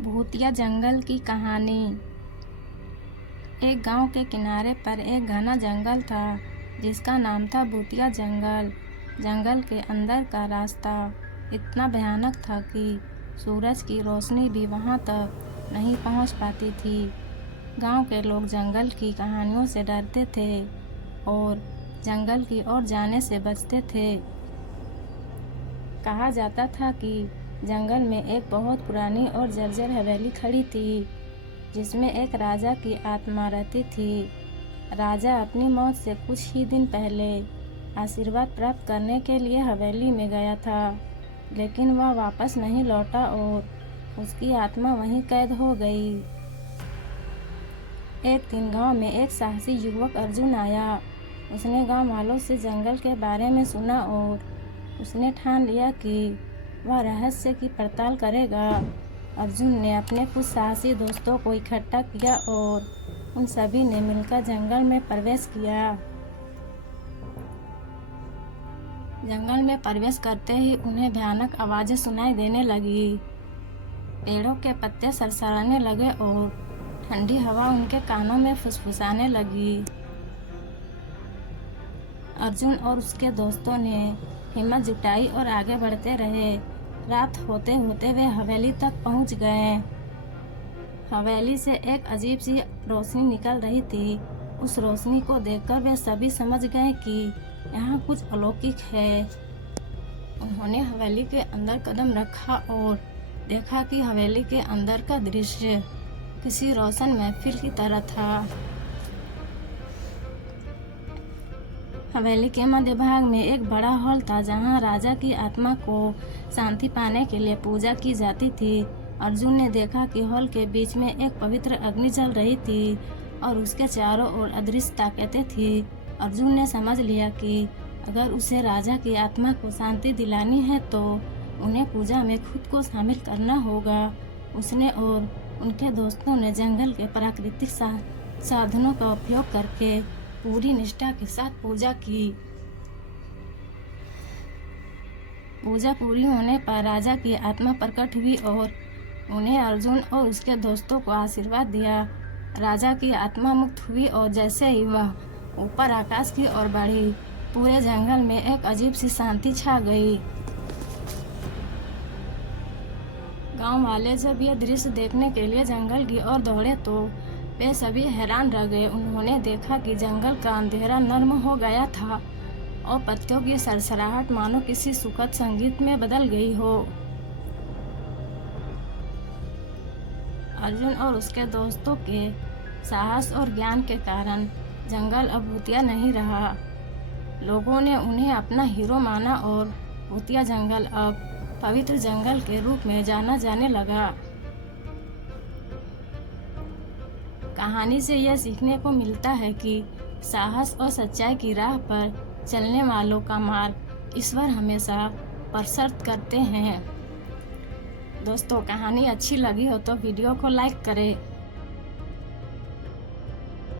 भूतिया जंगल की कहानी। एक गांव के किनारे पर एक घना जंगल था जिसका नाम था भूतिया जंगल। जंगल के अंदर का रास्ता इतना भयानक था कि सूरज की रोशनी भी वहां तक नहीं पहुंच पाती थी। गांव के लोग जंगल की कहानियों से डरते थे और जंगल की ओर जाने से बचते थे। कहा जाता था कि जंगल में एक बहुत पुरानी और जर्जर हवेली खड़ी थी जिसमें एक राजा की आत्मा रहती थी। राजा अपनी मौत से कुछ ही दिन पहले आशीर्वाद प्राप्त करने के लिए हवेली में गया था, लेकिन वह वापस नहीं लौटा और उसकी आत्मा वहीं कैद हो गई। एक दिन गांव में एक साहसी युवक अर्जुन आया। उसने गांव वालों से जंगल के बारे में सुना और उसने ठान लिया कि वह रहस्य की पड़ताल करेगा। अर्जुन ने अपने कुछ साहसी दोस्तों को इकट्ठा किया और उन सभी ने मिलकर जंगल में प्रवेश किया। जंगल में प्रवेश करते ही उन्हें भयानक आवाजें सुनाई देने लगी। पेड़ों के पत्ते सरसराने लगे और ठंडी हवा उनके कानों में फुसफुसाने लगी। अर्जुन और उसके दोस्तों ने हिम्मत जुटाई और आगे बढ़ते रहे। रात होते होते वे हवेली तक पहुंच गए। हवेली से एक अजीब सी रोशनी निकल रही थी। उस रोशनी को देखकर वे सभी समझ गए कि यहाँ कुछ अलौकिक है। उन्होंने हवेली के अंदर कदम रखा और देखा कि हवेली के अंदर का दृश्य किसी रोशन महफिल की तरह था। हवेली के मध्य भाग में एक बड़ा हॉल था जहां राजा की आत्मा को शांति पाने के लिए पूजा की जाती थी। अर्जुन ने देखा कि हॉल के बीच में एक पवित्र अग्नि जल रही थी और उसके चारों ओर अदृश्य ताकतें थी। अर्जुन ने समझ लिया कि अगर उसे राजा की आत्मा को शांति दिलानी है तो उन्हें पूजा में खुद को शामिल करना होगा। उसने और उनके दोस्तों ने जंगल के प्राकृतिक साधनों का उपयोग करके पूरी निष्ठा के साथ पूजा की। पूजा पूरी होने पर राजा की आत्मा प्रकट हुई और उन्हें अर्जुन और उसके दोस्तों को आशीर्वाद दिया। राजा की आत्मा मुक्त हुई और जैसे ही वह ऊपर आकाश की ओर बढ़ी, पूरे जंगल में एक अजीब सी शांति छा गई। गांव वाले जब यह दृश्य देखने के लिए जंगल की ओर दौड़े तो वे सभी हैरान रह गए। उन्होंने देखा कि जंगल का अंधेरा नर्म हो गया था और पत्तियों की सरसराहट मानो किसी सुखद संगीत में बदल गई हो। अर्जुन और उसके दोस्तों के साहस और ज्ञान के कारण जंगल अब भूतिया नहीं रहा। लोगों ने उन्हें अपना हीरो माना और भूतिया जंगल अब पवित्र जंगल के रूप में जाना जाने लगा। कहानी से यह सीखने को मिलता है कि साहस और सच्चाई की राह पर चलने वालों का मार्ग ईश्वर हमेशा प्रशस्त करते हैं। दोस्तों, कहानी अच्छी लगी हो तो वीडियो को लाइक करें।